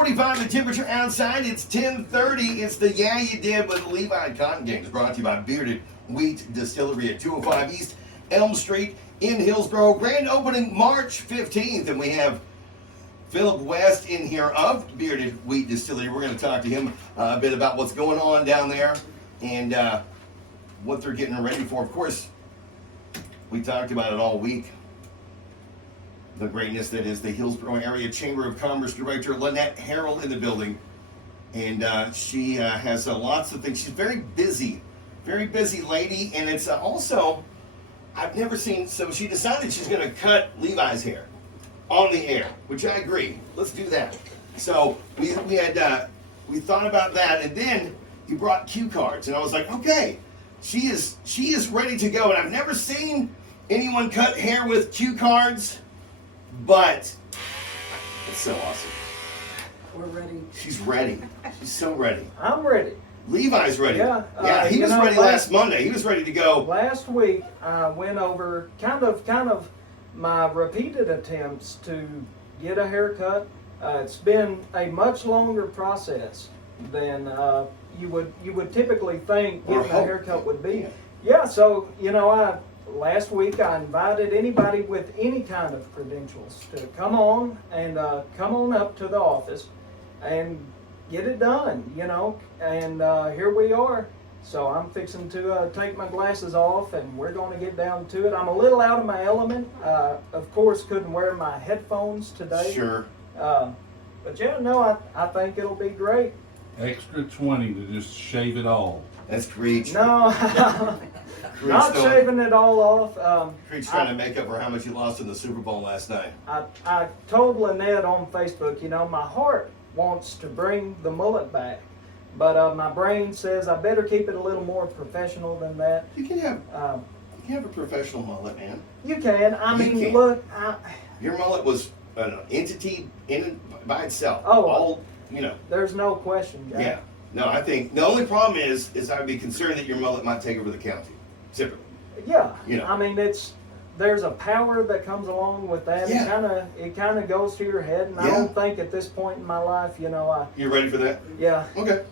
10:45, the temperature outside. It's 10:30. It's the Yeah You Did with Levi Cotton Games, brought to you by Bearded Wheat Distillery at 205 East Elm Street in Hillsboro. Grand opening March 15th, and we have Philip West in here of Bearded Wheat Distillery. We're going to talk to him a bit about what's going on down there and what they're getting ready for. Of course, we talked about it all week. The greatness that is the Hillsboro Area Chamber of Commerce Director, Lynette Harrell, in the building. And she has lots of things. She's very busy lady. And it's also, I've never seen, so she decided she's going to cut Levi's hair on the air, which I agree. Let's do that. So we thought about that, and then he brought cue cards, and I was like, okay, she is ready to go. And I've never seen anyone cut hair with cue cards, but it's so awesome. We're ready. She's ready. She's so ready. I'm ready. Levi's ready. Yeah, he was ready last Monday. He was ready to go. Last week, I went over kind of my repeated attempts to get a haircut. It's been a much longer process than you would typically think getting a haircut would be. Yeah, so last week I invited anybody with any kind of credentials to come on up to the office and get it done, and here we are. So I'm fixing to take my glasses off, and we're going to get down to it. I'm a little out of my element. Of course, couldn't wear my headphones today. Sure. But yeah, no, I think it'll be great. Extra 20 to just shave it all. That's Creech. No, not shaving it all off. Creech trying to make up for how much you lost in the Super Bowl last night. I told Lynette on Facebook, my heart wants to bring the mullet back, but my brain says I better keep it a little more professional than that. You can have a professional mullet, man. You can. I mean, can. Look. Your mullet was an entity by itself. Oh, there's no question, Jack. Yeah. No, I think the only problem is I'd be concerned that your mullet might take over the county. Typically. Yeah. I mean, there's a power that comes along with that. Yeah. It kind of goes to your head, and I don't think at this point in my life, You're ready for that? Yeah. Okay.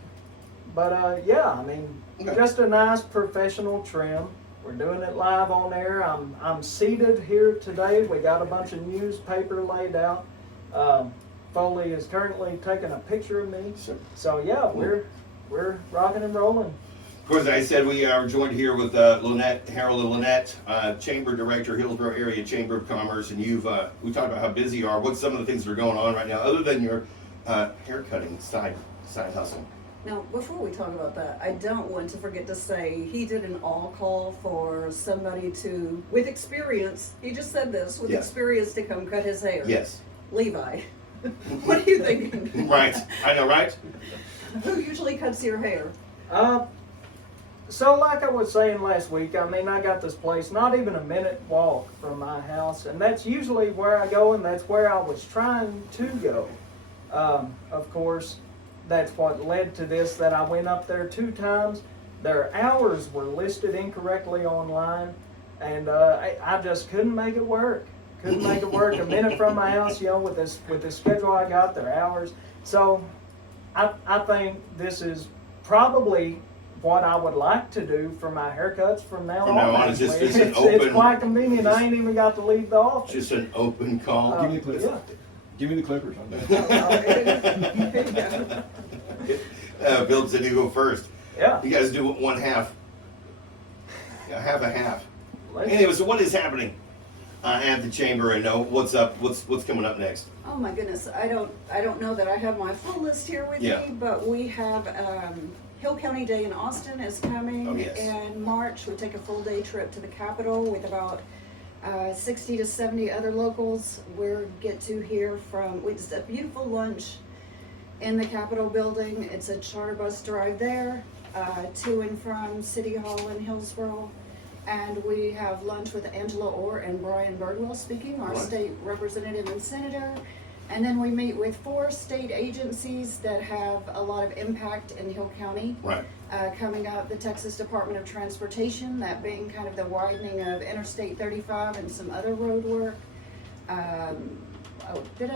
But I mean, just a nice professional trim. We're doing it live on air. I'm seated here today. We got a bunch of newspaper laid out. Foley is currently taking a picture of me. Sure. So yeah, we're rocking and rolling. Of course, I said we are joined here with Lynette Harrell. Lynette, Chamber Director, Hillsboro Area Chamber of Commerce, and we talked about how busy you are. What's some of the things that are going on right now, other than your hair cutting side hustle? Now, before we talk about that, I don't want to forget to say he did an all call for somebody with experience. He just said this, with experience to come cut his hair. Yes. Levi. What are you thinking? Right. I know, right? Who usually cuts your hair? So like I was saying last week, I mean, I got this place not even a minute walk from my house, and that's usually where I go, and that's where I was trying to go. Of course, that's what led to this, that I went up there 2 times. Their hours were listed incorrectly online, and I just couldn't make it work. Couldn't make it work. A minute from my house, with this schedule I got, their hours. So I think this is probably what I would like to do for my haircuts from now on. It's just an open. It's quite convenient. I ain't even got to leave the office. Just an open call. Give me the clippers. Bill said you go first. Yeah. You guys do one half. Yeah, half a half. Anyway, so what is happening at the chamber, and what's up? What's coming up next? Oh my goodness, I don't know that I have my full list here with me, but we have Hill County Day in Austin is coming in March. We take a full day trip to the Capitol with about 60 to 70 other locals. We'll get to hear it's a beautiful lunch in the Capitol building. It's a charter bus drive there to and from City Hall in Hillsboro. And we have lunch with Angela Orr and Brian Birdwell speaking, our state representative and senator. And then we meet with 4 state agencies that have a lot of impact in Hill County. Right. Coming up, the Texas Department of Transportation, that being kind of the widening of Interstate 35 and some other road work. Did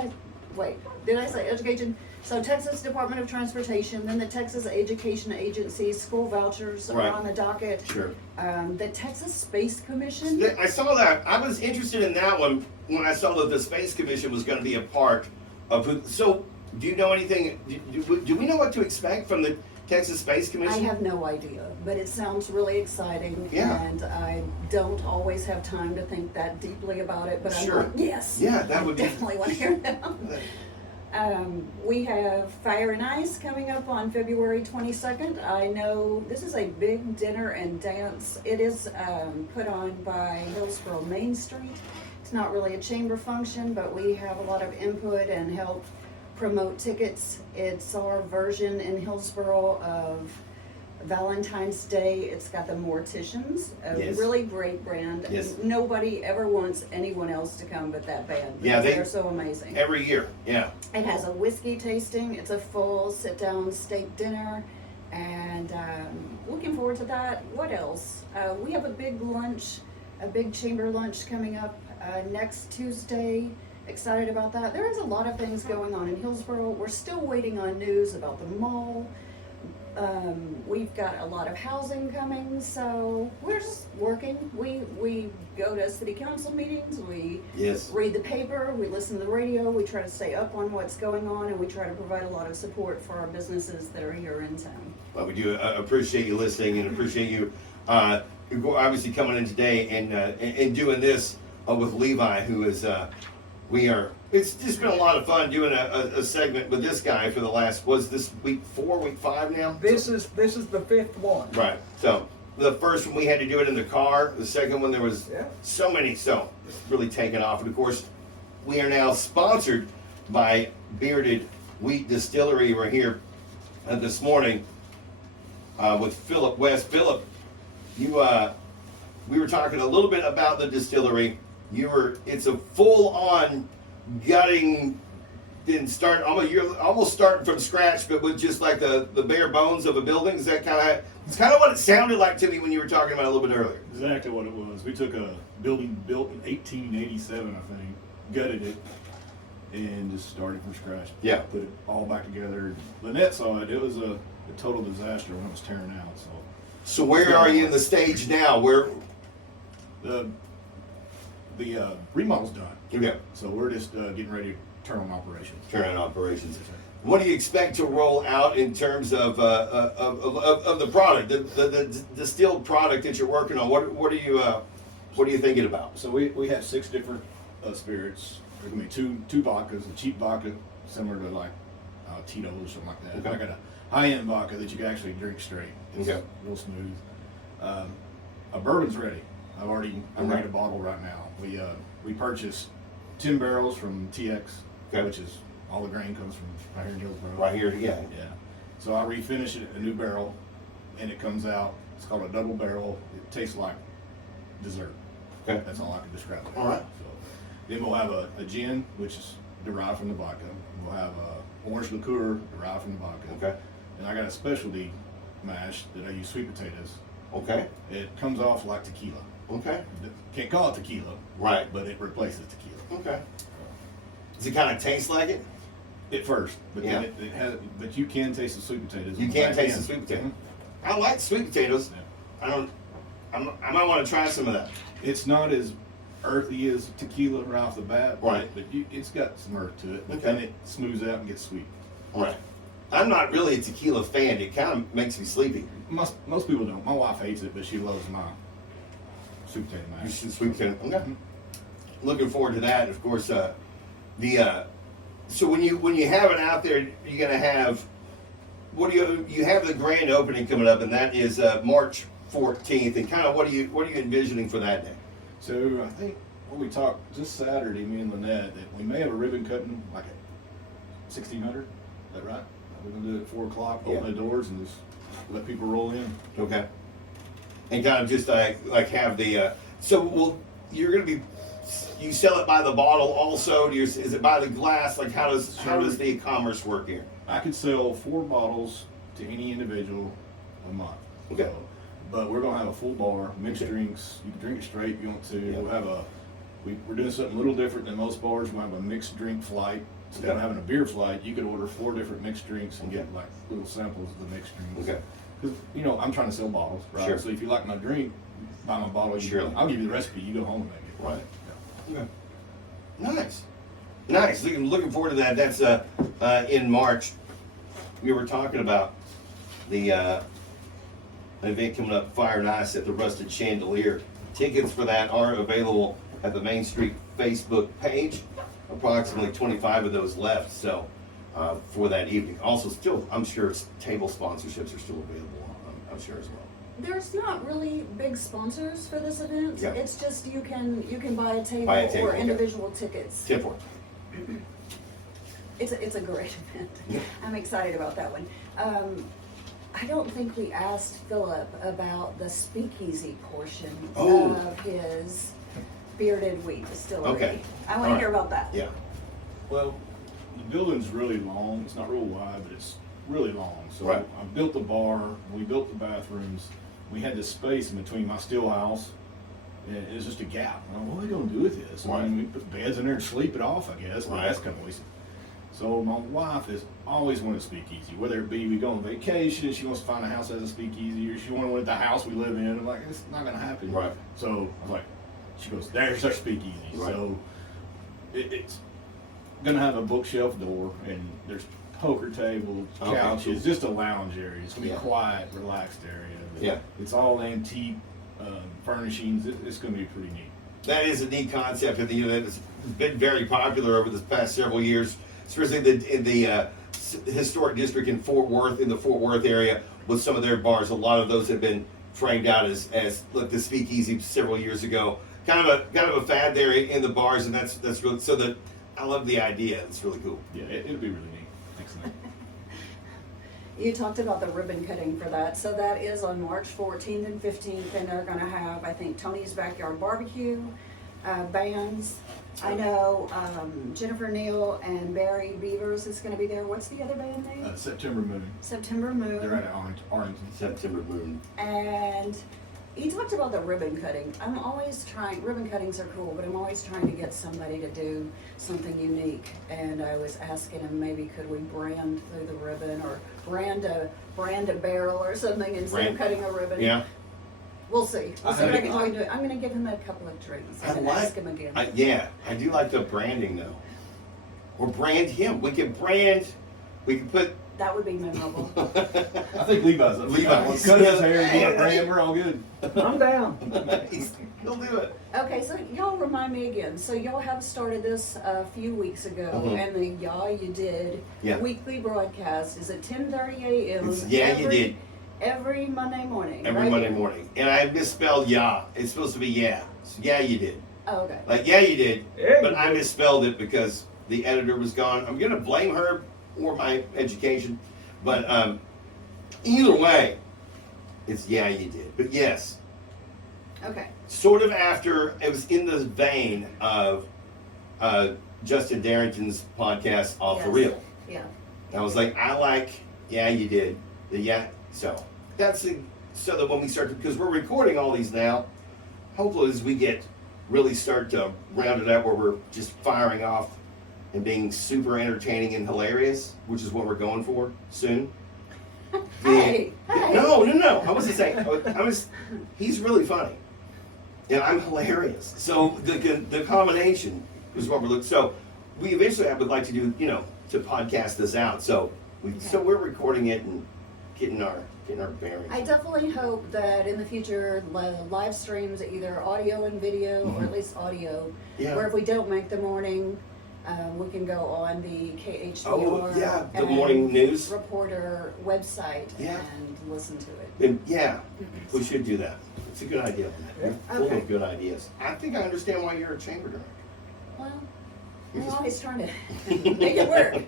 I say education? So Texas Department of Transportation, then the Texas Education Agency, school vouchers are Right. on the docket. Sure. The Texas Space Commission. Yeah, I saw that. I was interested in that one when I saw that the Space Commission was going to be a part of who. So, do you know anything? Do we know what to expect from the Texas Space I Commission? have no idea, but it sounds really exciting, Yeah. and I don't always have time to think that deeply about it, but Sure. I'm like, yes, Yeah, that I would be- definitely want to hear that. We have Fire and Ice coming up on February 22nd. I know this is a big dinner and dance. It is put on by Hillsboro Main Street. It's not really a chamber function, but we have a lot of input and help promote tickets. It's our version in Hillsboro of Valentine's Day. It's got the Morticians, a Yes. really great brand. Yes. Nobody ever wants anyone else to come but that band. Yeah, because they- they're so amazing. Every year, yeah. It has a whiskey tasting. It's a full sit-down steak dinner, and looking forward to that. What else? We have a big lunch, a big chamber lunch coming up next Tuesday. Excited about that. There is a lot of things going on in Hillsboro. We're still waiting on news about the mall. We've got a lot of housing coming, so we're just working. We go to city council meetings, we Yes. read the paper, we listen to the radio, we try to stay up on what's going on, and we try to provide a lot of support for our businesses that are here in town. Well, we do appreciate you listening and appreciate you obviously coming in today and doing this with Levi, who is it's just been a lot of fun doing a segment with this guy for the last, was this week 4, week 5 now? This is the 5th one. Right. So the first one we had to do it in the car. The second one there was Yeah. so many. So it's really taken off. And of course, we are now sponsored by Bearded Wheat Distillery. We're here this morning with Philip West. Philip, we were talking a little bit about the distillery. It's a full-on gutting. Didn't start. You're almost starting from scratch, but with just like the bare bones of a building. Is that it's kind of what it sounded like to me when you were talking about it a little bit earlier. Exactly what it was. We took a building built in 1887, I think, gutted it, and just started from scratch. Yeah. Put it all back together. Lynette saw it. It was a total disaster when it was tearing out. So where are you in the stage now? Where? The remodel's done. Okay. So we're just getting ready to turn on operations. Turn on operations. What do you expect to roll out in terms of the product, the distilled product that you're working on? What are you thinking about? So we have 6 different spirits. There's gonna be two vodkas, a cheap vodka, similar to like Tito's or something like that. Okay. I got a high-end vodka that you can actually drink straight. It's Okay. real smooth. A bourbon's ready. I'm ready to bottle right now. We purchased 10 barrels from TX, Okay. which is all the grain comes from right here in Hillsboro. Right here, yeah. Yeah. So I refinish it a new barrel, and it comes out. It's called a double barrel. It tastes like dessert. Okay. That's all I can describe it. All right. So then we'll have a gin, which is derived from the vodka. We'll have a orange liqueur derived from the vodka. Okay. And I got a specialty mash that I use sweet potatoes. Okay. It comes off like tequila. Okay. Can't call it tequila, Right. but it replaces tequila. Okay. Does it kind of taste like it? At first, but Yeah. then it has. But you can taste the sweet potatoes. You on can back taste end. the sweet potato. Mhm. I like sweet potatoes. Yeah. I might want to try some of that. It's not as earthy as tequila right off the bat, Right. But it's got some earth to it. But Okay. then it smooths out and gets sweet. Right. I'm not really a tequila fan. It kind of makes me sleepy. Most people don't. My wife hates it, but she loves my sweet potato You mash. should sweet potato. Okay. Looking forward to that. Of course, so when you have it out there, you're gonna have you have the grand opening coming up, and that is March 14th. And kind of what are you envisioning for that day? So I think when we talked just Saturday, me and Lynette, that we may have a ribbon cutting like at 1600. Is that right? We're gonna do it at 4 o'clock. Open Yeah. the doors and just let people roll in. Okay. And kind of just like have the you're gonna be, you sell it by the bottle also. Is it by the glass? Like how does the e-commerce work here? I could sell 4 bottles to any individual a month. Okay. So, but we're gonna have a full bar, mixed Okay. drinks. You can drink it straight if you want to. Yeah. We'll have we're doing something a little different than most bars. We'll have a mixed drink flight. instead of having a beer flight, you could order 4 different mixed drinks and get like little samples of the mixed drinks. Okay. Because, you know, I'm trying to sell bottles, right? Sure. So if you like my drink, buy my bottle. I'll give you the recipe. You go home and make it. Right. Yeah. Okay. Nice. Looking forward to that. That's in March. We were talking about the event coming up, Fire and Ice at the Rusted Chandelier. Tickets for that are available at the Main Street Facebook page. Approximately 25 of those left, so for that evening. Also, still, I'm sure table sponsorships are still available. I'm sure as well. There's not really big sponsors for this event. Yeah. It's just you can buy a table, Buy or okay. individual tickets. Tip for It's a great event. Yeah. I'm excited about that one. I don't think we asked Philip about the speakeasy portion of his Bearded Wheat Distillery. Okay. I want All to right. hear about that. Yeah. Well, the building's really long. It's not real wide, but it's really long. So Right. I built the bar. We built the bathrooms. We had this space in between my still house. And it was just a gap. What are we going to do with this? I mean, we put beds in there and sleep it off, I guess. But Right. that's kind of wasted. So my wife has always wanted a speakeasy. Whether it be we go on vacation, she wants to find a house that has a speakeasy, or she wants to rent the house we live in. I'm like, it's not going to happen. Right. So I was like, she goes, there's our speakeasy. Right. So it's going to have a bookshelf door, and there's poker tables, Okay, couches, cool. just a lounge area. It's going to be Yeah. quiet, relaxed area. Yeah. It's all antique furnishings. It's going to be pretty neat. That is a neat concept. I think that has been very popular over the past several years, especially in the historic district in Fort Worth, in the Fort Worth area, with some of their bars. A lot of those have been framed out as like the speakeasy several years ago. Kind of a fad there in the bars, and that's really so that I love the idea. It's really cool. Yeah, it'll be really neat. Thanks, Nick. You talked about the ribbon cutting for that. So that is on March 14th and 15th, and they're going to have, I think, Tony's Backyard Barbecue, bands. I know Jennifer Neal and Barry Beavers is going to be there. What's the other band name? September Moon. September Moon. They're at Arlington. September Moon. And he talked about the ribbon cutting. I'm always trying, ribbon cuttings are cool, but I'm always trying to get somebody to do something unique. And I was asking him, maybe could we brand through the ribbon, or brand a barrel or something instead of cutting a ribbon. Yeah. We'll see. We'll see what I can I- do. I'm going to give him a couple of drinks I and like- ask him again. I do like the branding though. Or brand him. We can put. That would be memorable. I think Levi's up. Levi's. Cut his hair, get a brand, we're all good. I'm down. He'll do it. Okay, so y'all remind me again. So y'all have started this a few weeks ago, Mhm. and the Yeah You Did Yeah. weekly broadcast is at 10:30 a.m. It's Yeah You Did. Every Monday morning. Every right? Monday morning. And I misspelled yeah. It's supposed to be yeah. So yeah, you did. Oh, okay. Like, yeah, you did. Yeah, But you I did. misspelled it because the editor was gone. I'm going to blame her or my education. But either way, it's yeah, you did. But yes, Okay. sort of after, it was in the vein of Justin Darrington's podcast, Off the Yes. Reel. Yeah. I was like, I like, yeah, you did. The yeah. So that's so that when we start, because we're recording all these now, hopefully as we really start to round it up where we're just firing off and being super entertaining and hilarious, which is what we're going for soon. Hey, Yeah. hey. No. I wasn't saying, he's really funny. And I'm hilarious. So the combination is what we're looking. So we eventually I would like to do, to podcast this out. So we're recording it and getting our bearings. I definitely hope that in the future, live streams, either audio and video, or at least audio, Yeah. where if we don't make the morning, we can go on the KHBR Oh, yeah, the and morning news. reporter website Yeah. and listen to it. And yeah, we should do that. It's a good idea. We're full Okay. of good ideas. I think I understand why you're a chamber director. Well, I'm always trying to make it work.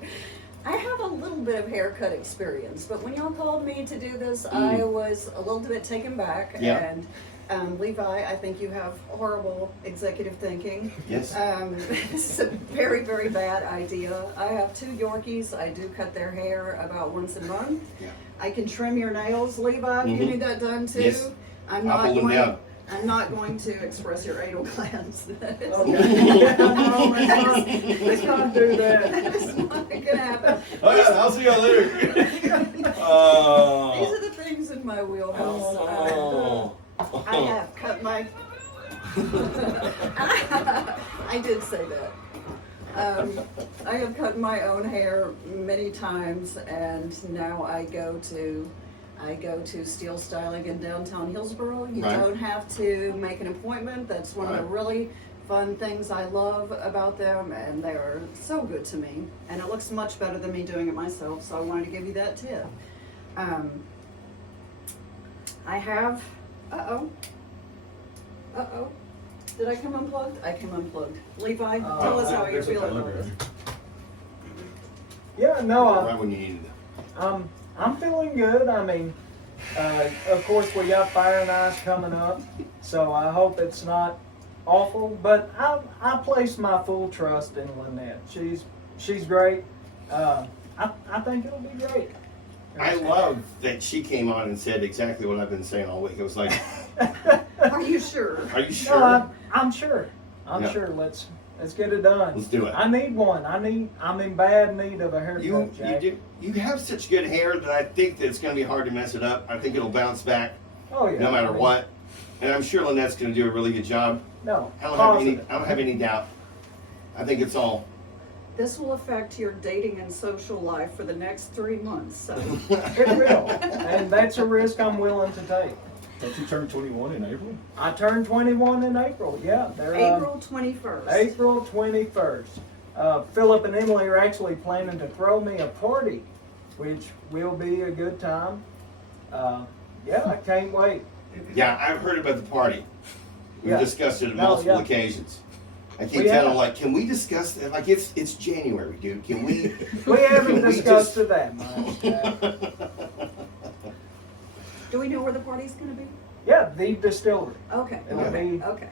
I have a little bit of haircut experience, but when y'all called me to do this, I was a little bit taken back. Yeah. And Levi, I think you have horrible executive thinking. Yes. This is a very, very bad idea. I have 2 Yorkies. I do cut their hair about once a month. Yeah. I can trim your nails, Levi, if you Mhm. need that done too. Yes. I'm I'll not pull them going. down. I'm not going to express your anal glands. Okay. Yeah, no, let's not do that. It's not gonna happen. All right, I'll see y'all later. These are the things in my wheelhouse. I have cut my. I did say that. I have cut my own hair many times, and now I go to Steel Styling in downtown Hillsboro. You Right. don't have to make an appointment. That's one of the Right. really fun things I love about them, and they are so good to me. And it looks much better than me doing it myself, so I wanted to give you that tip. I have. Uh-oh. Did I come unplugged? I came unplugged. Levi, tell us how you're feeling about this. Yeah, no, Right when you needed it. I'm feeling good. I mean, of course we got Fire and Ice coming up, so I hope it's not awful. But I place my full trust in Lynette. She's great. I think it'll be great. I love that she came on and said exactly what I've been saying all week. It was like, Are you sure? are you sure? No, I'm sure. I'm Yeah. sure. Let's get it done. Let's do it. I need one. I'm in bad need of a haircut, You Jack. you have such good hair that I think that it's going to be hard to mess it up. I think it'll bounce back Oh yeah. no matter I mean, what. And I'm sure Lynette's going to do a really good job. No. I don't Positive. have any doubt. I think it's all. This will affect your dating and social life for the next 3 months. So. It will, and that's a risk I'm willing to take. Don't you turn 21 in April? I turned 21 in April. Yeah, they're April 21st. April 21st. Philip and Emily are actually planning to throw me a party, which will be a good time. Yeah, I can't wait. Yeah, I've heard about the party. We've Yeah. discussed it on No, multiple yeah. occasions. I keep We telling have. them, like, can we discuss that? Like, it's January, dude. Can we? We haven't can we discussed just- it that much. Do we know where the party's going to be? Yeah, the distillery. Okay. It'll be Okay.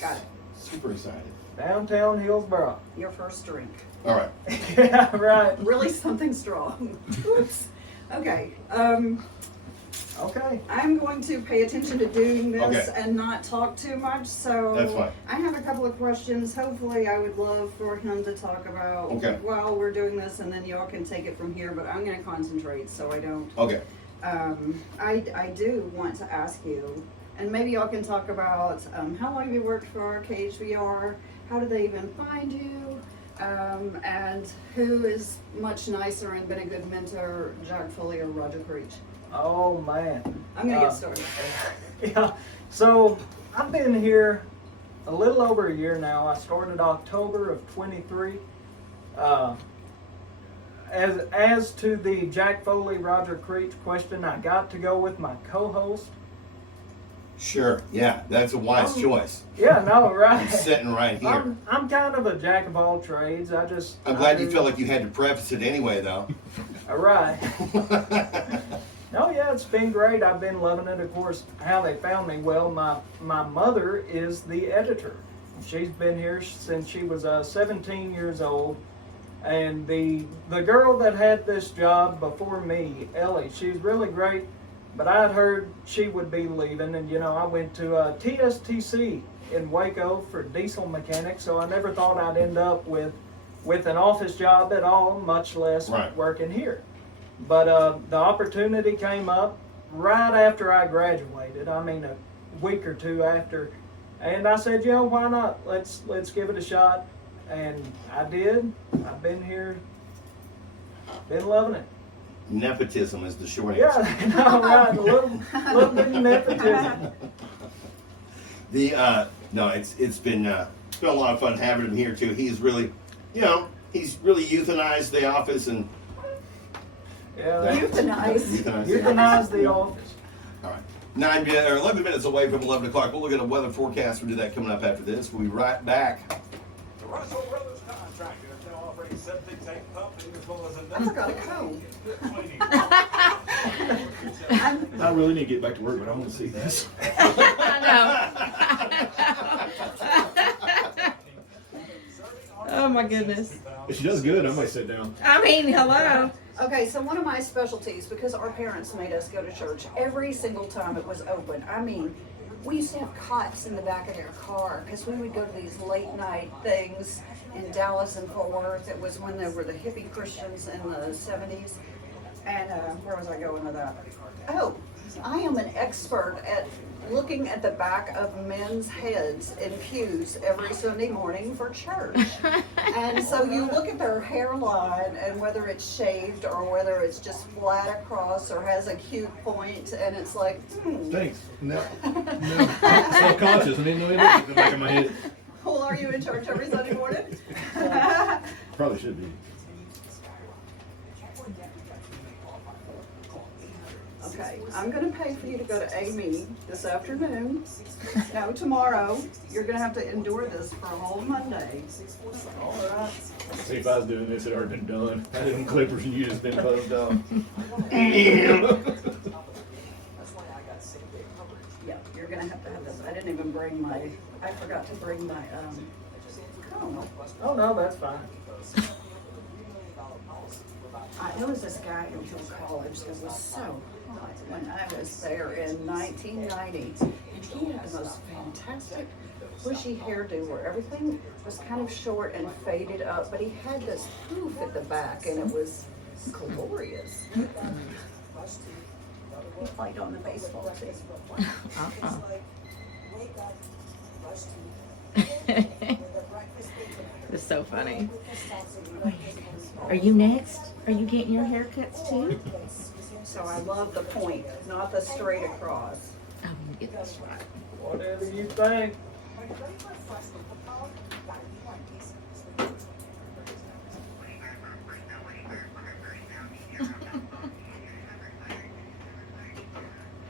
Got it. Super excited. downtown Hillsboro. Your first drink. All right. Yeah, right. Really something strong. Oops. Okay. Okay. I'm going to pay attention to doing this Okay. and not talk too much. So That's fine. I have a couple of questions. Hopefully, I would love for him to talk about Okay. while we're doing this, and then y'all can take it from here. But I'm going to concentrate so I don't. Okay. I do want to ask you, and maybe y'all can talk about how long you worked for KHBR, how did they even find you, and who is much nicer and been a good mentor, Jack Foley or Roger Creech? Oh man. I'm gonna get started. Yeah. So I've been here a little over a year now. I started October of 23. As to the Jack Foley, Roger Creech question, I got to go with my co-host. Sure. Yeah, that's a wise choice. Yeah, no, right. I'm sitting right here. I'm kind of a jack of all trades. I'm glad you felt like you had to preface it anyway, though. All right. No, yeah, it's been great. I've been loving it. Of course, how they found me, well, my mother is the editor. She's been here since she was 17 years old. And the girl that had this job before me, Ellie, she's really great. But I had heard she would be leaving, and I went to TSTC in Waco for diesel mechanics, so I never thought I'd end up with an office job at all, much less Right. working here. But the opportunity came up right after I graduated. I mean, a week or two after, and I said, why not? Let's give it a shot, and I did. I've been here, been loving it. Nepotism is the short answer. Yeah, no, right, a little bit of nepotism. No, it's been a lot of fun having him here too. He's really, he's really euthanized the office and Yeah, Euthanize. the office. All right, 11 minutes away from 11 o'clock. We'll look at a weather forecast. We'll do that coming up after this. We'll be right back. The Russell Brothers Contractor is now offering septic tank pumping as well as a I forgot a comb. I really need to get back to work, but I want to see this. Oh my goodness. If she does good, I might sit down. I mean, hello. Okay, so one of my specialties, because our parents made us go to church every single time it was open. I mean, we used to have cots in the back of their car because we would go to these late night things in Dallas and Fort Worth. It was when they were the hippie Christians in the 70s. And where was I going with that? Oh, I am an expert at looking at the back of men's heads in pews every Sunday morning for church. And so you look at their hairline and whether it's shaved or whether it's just flat across or has a cute point, and it's like, Thanks. No. Self-conscious. I didn't know anything in the back of my head. Well, are you in church every Sunday morning? Probably should be. Okay, I'm gonna pay for you to go to Amy this afternoon. No, tomorrow. You're gonna have to endure this for a whole Monday. All right. See, if I was doing this, it already been done. I had them clippers and you just been buzzed off. Yeah, you're gonna have to have this. I didn't even bring my, I forgot to bring my, Oh, no, that's fine. There was this guy in Hill College that was so hot when I was there in 1990. And he had the most fantastic bushy hairdo where everything was kind of short and faded up, but he had this poof at the back and it was glorious. He played on the baseball team. It's so funny. Are you next? Are you getting your haircuts too? So I love the point, not the straight across. I'm gonna get this right. Whatever you think.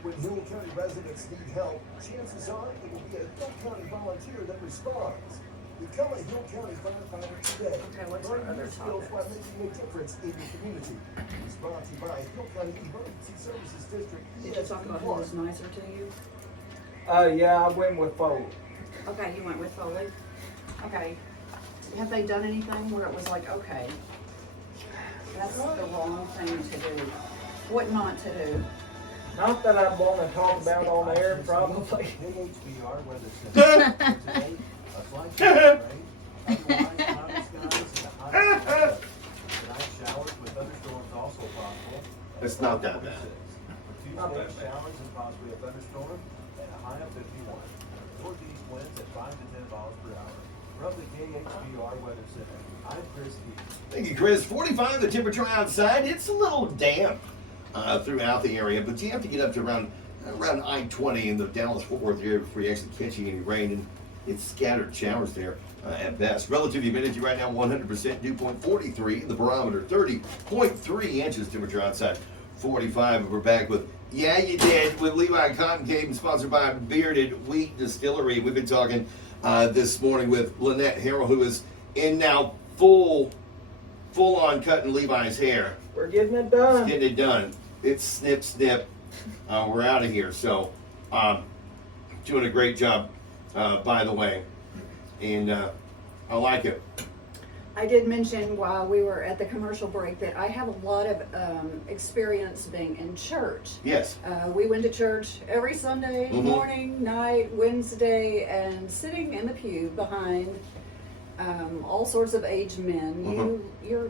When Hill County residents need help, chances are it will be a Hill County volunteer that responds. Become a Hill County firefighter today. Okay, what's Learn our other new skills topic? while making a difference in your community. It's brought to you by Hill County Emergency Services District. Did you talk about who was nicer to you? Yeah, I went with Foley. Okay, you went with Foley. Okay. Have they done anything where it was like, okay, that's the wrong thing to do? What not to do? Not that I want to talk about on air, probably. KHBR Weather Center. Today, a slight rain. Otherwise, cloudy skies and a high temperature. Tonight, showers with thunderstorms also possible. It's not that bad. Not Tuesday, that bad. showers and possibly a thunderstorm and a high of 51. Northeast winds at 5 to 10 miles per hour. From the KHBR Weather Center, I'm Chris Keith. Thank you, Chris. 45, the temperature outside. It's a little damp throughout the area, but you have to get up to around I-20 in the Dallas-Fort Worth area before you actually catch any rain, and it's scattered showers there at best. Relative humidity right now, 100%, dew point 43, the barometer 30.3 inches, temperature outside 45. We're back with Yeah You Did with Levi Cotton Cave, sponsored by Bearded Wheat Distillery. We've been talking this morning with Lynette Harrell, who is in now full on cutting Levi's hair. We're getting it done. Getting it done. It's snip, snip. We're out of here. So, doing a great job, by the way. And I like it. I did mention while we were at the commercial break that I have a lot of experience being in church. Yes. We went to church every Sunday Mhm. morning, night, Wednesday, and sitting in the pew behind all sorts of aged men. You're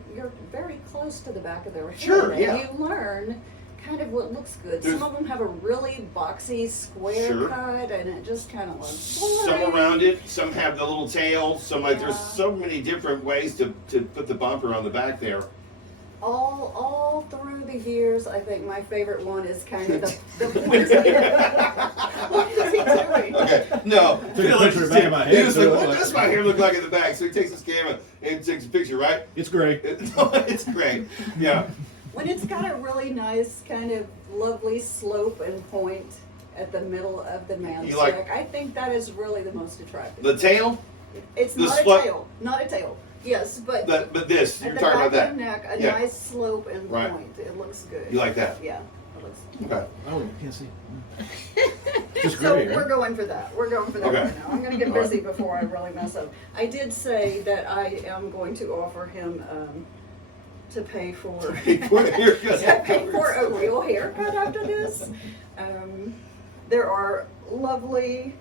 very close to the back of their head. Sure, and yeah. you learn kind of what looks good. There's- Some of them have a really boxy square Sure. cut, and it just kind of looks Some boring. around it, some have the little tail, some like there's Yeah. so many different ways to put the bumper on the back there. All through the years, I think my favorite one is kind of the pointy. What is he doing? Okay, no. Took a picture of the back of my head, He was like, so what like- does my hair look like in the back? So he takes his camera and takes a picture, right? It's great. It's great. Yeah. When it's got a really nice kind of lovely slope and point at the middle of the man's You like- neck, I think that is really the most attractive. The tail, It's the not a slope- tail, not a tail. Yes, but but this, at you're the talking back about that. of the neck, a Yeah. nice slope and Right. point. It looks good. You like that? Yeah, it looks. Okay. Oh, you can't see. Just So great, we're right? going for that. We're going for that Okay. right now. I'm going to get All right. busy before I really mess up. I did say that I am going to offer him to pay for to pay for a real haircut after this. There are lovely,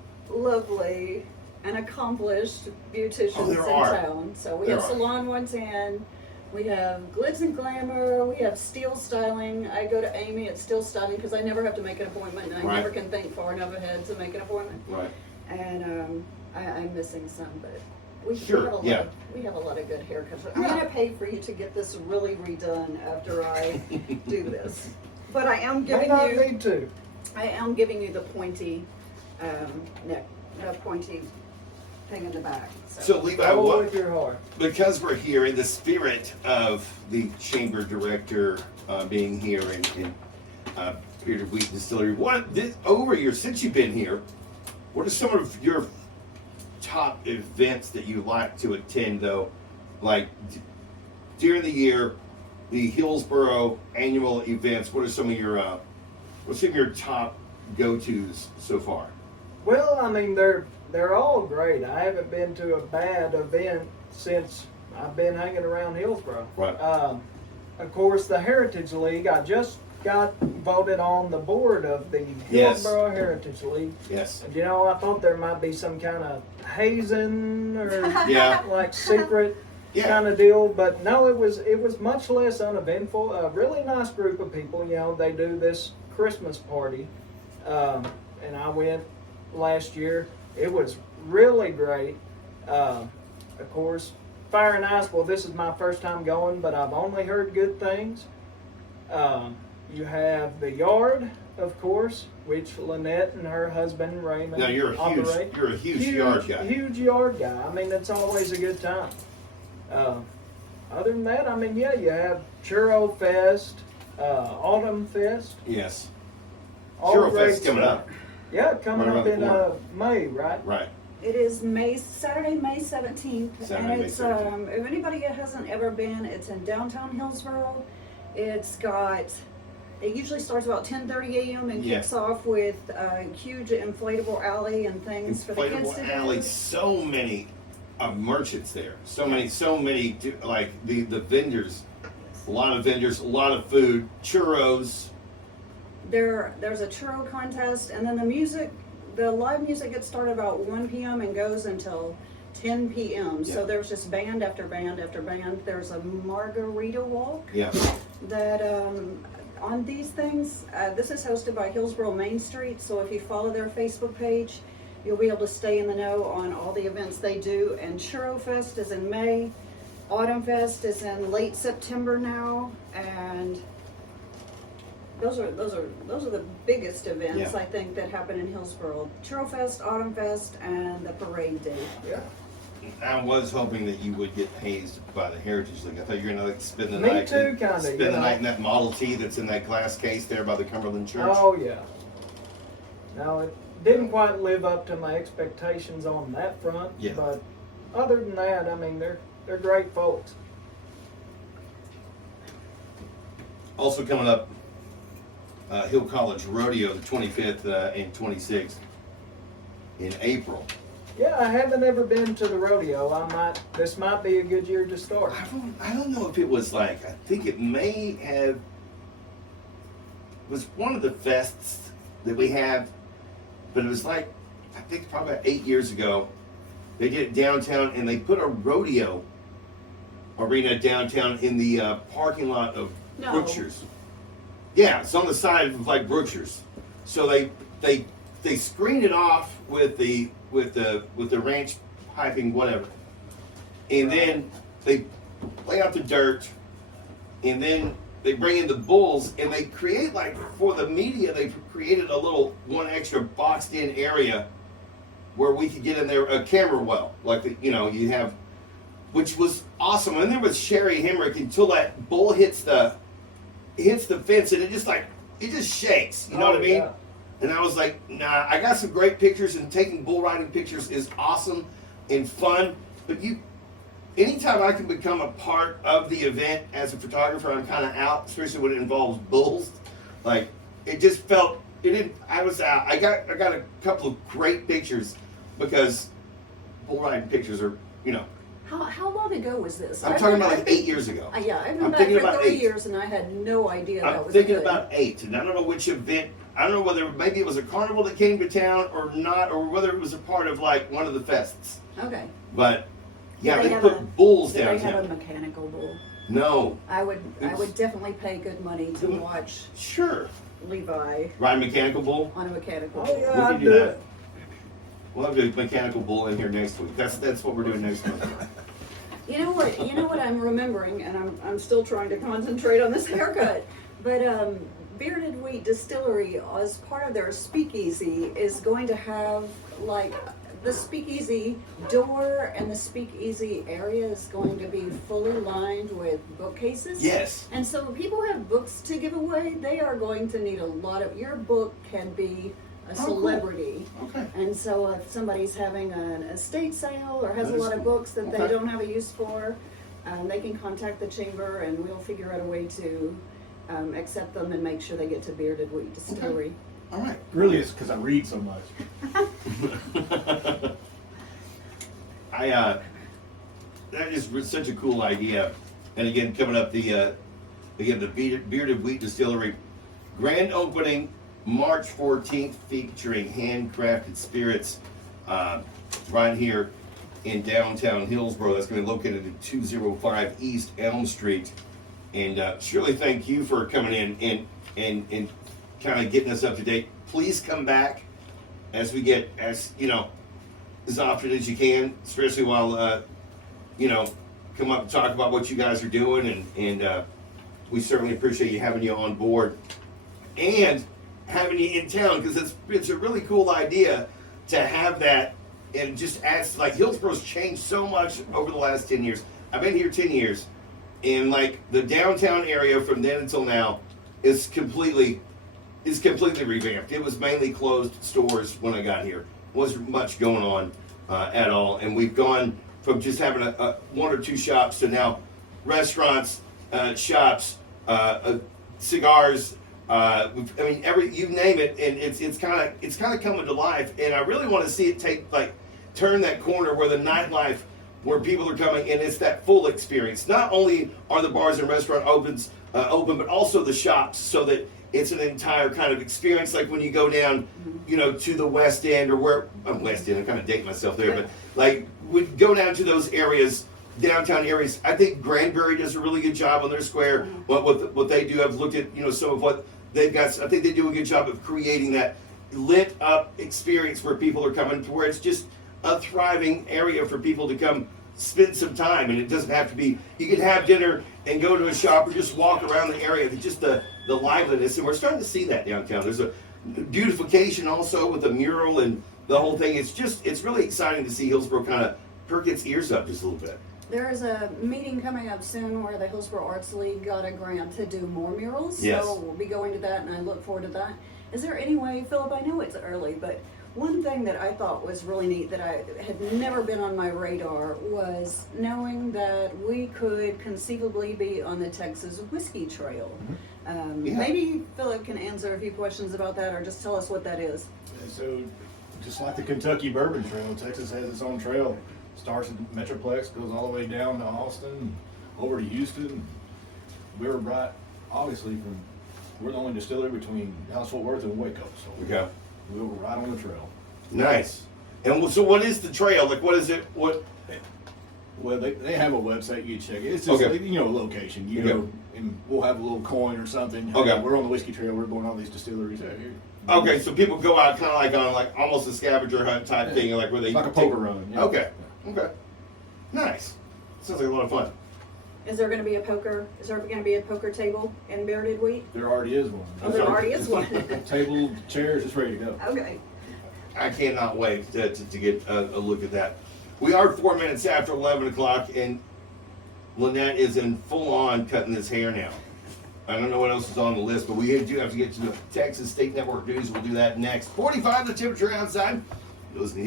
and accomplished beauticians in town. So we have Salon 110, we have Glitz and Glamour, we have Steel Styling. I go to Amy at Steel Styling because I never have to make an appointment, and I never can think far enough ahead to make an appointment. Right. And I'm missing some, but we Sure, we have a lot of good haircuts. I'm gonna pay for you to get this really redone after I do this. But I am giving need to. I am giving you the pointy neck, pointy thing in the back. So Levi, Go with your heart. because we're here in the spirit of the chamber director being here in Bearded Wheat Distillery, since you've been here, what are some of your top events that you like to attend, though? Like during the year, the Hillsboro annual events. What are some of your top go-tos so far? Well, I mean, they're all great. I haven't been to a bad event since I've been hanging around Hillsboro. Right. Of course, the Heritage League, I just got voted on the board of the Hillsboro Heritage League. Yes. And, I thought there might be some kind of hazing or like secret kind of deal, but no, it was much less uneventful. A really nice group of people. They do this Christmas party, and I went last year. It was really great. Of course, Fire and Ice. Well, this is my first time going, but I've only heard good things. You have the Yard, of course, which Lynette and her husband Raymond Now you're a huge yard guy. Huge yard guy. I mean, it's always a good time. Other than that, I mean, you have Churro Fest, Autumn Fest. Yes. Churro Fest coming up. Yeah, coming Right up in May, right? Right. It is Saturday, May 17th, Saturday, and May it's 17th. if anybody hasn't ever been, it's in downtown Hillsboro. It usually starts about 10:30 a.m. and kicks off with a huge inflatable alley and things for the kids to do. Alley, so many merchants there. So many, like the vendors. A lot of vendors, a lot of food, churros. There's a churro contest, and then the live music gets started about 1 p.m. and goes until 10 p.m. Yeah. So there's just band after band after band. There's a margarita walk. Yeah. That on these things, this is hosted by Hillsboro Main Street, so if you follow their Facebook page, you'll be able to stay in the know on all the events they do. And Churro Fest is in May, Autumn Fest is in late September now, and those are the biggest events I think that happen in Hillsboro. Churro Fest, Autumn Fest, and the parade day. Yeah. I was hoping that you would get hazed by the Heritage League. I thought you were gonna spend the Me night. too, kinda, Spend the night in that Model T that's in that glass case there by the Cumberland Church. Oh yeah. No, it didn't quite live up to my expectations on that front. Yeah. But other than that, I mean, they're great folks. Also coming up, Hill College Rodeo, the 25th and 26th in April. Yeah, I haven't ever been to the rodeo. This might be a good year to start. I don't know if it was I think it may have, was one of the fests that we have, but it was I think probably about 8 years ago. They did it downtown, and they put a rodeo arena downtown in the parking lot of Brookshire's. Yeah, it's on the side of Brookshire's. So they screened it off with the ranch piping, whatever, and then they lay out the dirt, and then they bring in the bulls, and they create for the media. They created a little one extra boxed in area where we could get in there, a camera well, you have, which was awesome. And there was Sherry Hemrick until that bull hits the fence, and it just shakes. You know what I mean? Yeah. And I was like, nah, I got some great pictures, and taking bull riding pictures is awesome and fun. But anytime I can become a part of the event as a photographer, I'm kind of out, especially when it involves bulls. It just felt, I was out. I got a couple of great pictures because bull riding pictures are, How long ago was this? I'm talking about 8 years ago. Yeah, I've been I'm back thinking for about 3 8. years, and I had no idea that I'm was thinking good. about 8, and I don't know which event I don't know whether maybe it was a carnival that came to town or not, or whether it was a part of like one of the fests. Okay. But yeah, Do they have put bulls Do they have a downtown. mechanical bull? No. I would definitely pay good money to Mm. watch Sure. Levi Ride a mechanical bull. on a mechanical Oh bull. We yeah, can I'd do do that. it. We'll have a mechanical bull in here next week. That's what we're doing next month. You know what I'm remembering, and I'm still trying to concentrate on this haircut. But Bearded Wheat Distillery, as part of their speakeasy, is going to have like the speakeasy door and the speakeasy area is going to be fully lined with bookcases. Yes. And so when people have books to give away, they are going to need a lot of, your book can be a cool. celebrity. Okay. And so if somebody's having an estate sale or has That a is lot of cool. books that they Okay. don't have a use for, they can contact the chamber and we'll figure out a way to accept them and make sure they get to Bearded Wheat Distillery. All right. Really, it's because I read so much. That is such a cool idea. And again, coming up the Bearded Wheat Distillery grand opening March 14th, featuring handcrafted spirits right here in downtown Hillsboro. That's going to be located at 205 East Elm Street. And Shirley, thank you for coming in and kind of getting us up to date. Please come back as often as you can, especially while come up and talk about what you guys are doing, and we certainly appreciate you having you on board and having you in town, because it's a really cool idea to have that, and it just adds, like, Hillsboro's changed so much over the last 10 years. I've been here 10 years, and like the downtown area from then until now is completely revamped. It was mainly closed stores when I got here. Wasn't much going on at all, and we've gone from just having a one or two shops to now restaurants, shops, cigars. You name it, and it's kind of coming to life. And I really want to see it turn that corner where the nightlife, where people are coming, and it's that full experience. Not only are the bars and restaurant open, but also the shops, so that it's an entire kind of experience. Like when you go down, to the West End, or West End. I'm kind of dating myself there, but like we go down to those areas, downtown areas. I think Granbury does a really good job on their square. What they do, I've looked at some of what they've got. I think they do a good job of creating that lit up experience where people are coming to, where it's just a thriving area for people to come spend some time. And it doesn't have to be, you can have dinner and go to a shop or just walk around the area. Just the liveliness, and we're starting to see that downtown. There's a beautification also with the mural and the whole thing. It's really exciting to see Hillsboro kind of perk its ears up just a little bit. There is a meeting coming up soon where the Hillsboro Arts League got a grant to do more murals. Yes. So we'll be going to that, and I look forward to that. Is there any way, Philip, I know it's early, but one thing that I thought was really neat that I had never been on my radar was knowing that we could conceivably be on the Texas Whiskey Trail. Maybe Philip can answer a few questions about that, or just tell us what that is. And so, just like the Kentucky Bourbon Trail, Texas has its own trail. Starts at the Metroplex, goes all the way down to Austin, over to Houston. We were right, obviously, we're the only distillery between Dallas-Fort Worth and Waco, so Okay. we were right on the trail. Nice. And so what is the trail? Like, what is it? What? Well, they have a website, you check it. It's just, Okay. location. You Okay. go, and we'll have a little coin or something. Okay. We're on the Whiskey Trail, we're going to all these distilleries out here. Okay, so people go out kind of like on like almost a scavenger hunt type thing, like where they It's like a poker run. Yeah. Okay. Okay. Nice. Sounds like a lot of fun. Is there going to be a poker table in Bearded Wheat? There already is one. Oh, there already is one. Table, chairs, it's ready to go. Okay. I cannot wait to get a look at that. We are 4 minutes after 11 o'clock, and Lynette is in full on cutting his hair now. I don't know what else is on the list, but we do have to get to the Texas State Network News. We'll do that next. 45 the temperature outside. Listen to